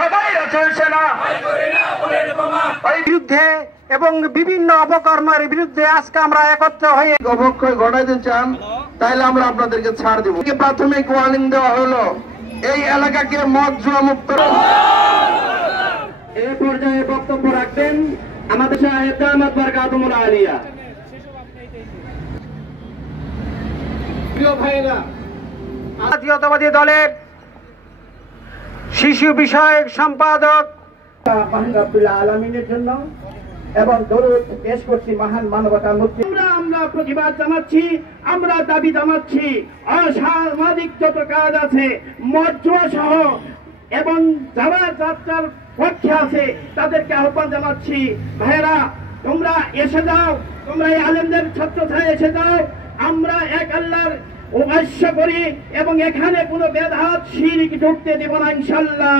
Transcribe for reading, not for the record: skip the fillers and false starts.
সবাই চলছে না বিরুদ্ধে এবং বিভিন্ন অপকর্মের বিরুদ্ধে আজকে আমরা একত্র হয়ে অবক্ষয় ঘটাইতে চান তাইলে আমরা আপনাদেরকে ছাড় দেব। প্রাথমিক ওয়ার্নিং দেওয়া হলো এই এলাকাকে মদ জুয়া মুক্ত। এই পর্যায়ে বক্তব্য রাখবেন আমাদের সাহেব দামাত বরকাতুহুল আলিয়া। প্রিয় ভাইরা, জাতীয়তাবাদী দলের শিশু বিষয়ক সম্পাদক আব্দুল্লাহ আলমিনের জন্য এবং দরুদ পেশ করছি মহান মানবতার মুক্তি। আমরা প্রতিবাদ জানাচ্ছি, আমরা দাবি জানাচ্ছি অসামাজিক যত কাজ আছে মজ্জুয়া সহ এবং যারা যাত্রার পক্ষে আছে তাদেরকে আহ্বান জানাচ্ছি, ভাইরা তোমরা এসে যাও, তোমরা এই আলেমদের ছাত্র ছায় এসে যাও। আমরা এক আল্লাহর উপাস্য করি এবং এখানে কোনো বেদাত শিরক ঢুকতে দেব না ইনশাআল্লাহ।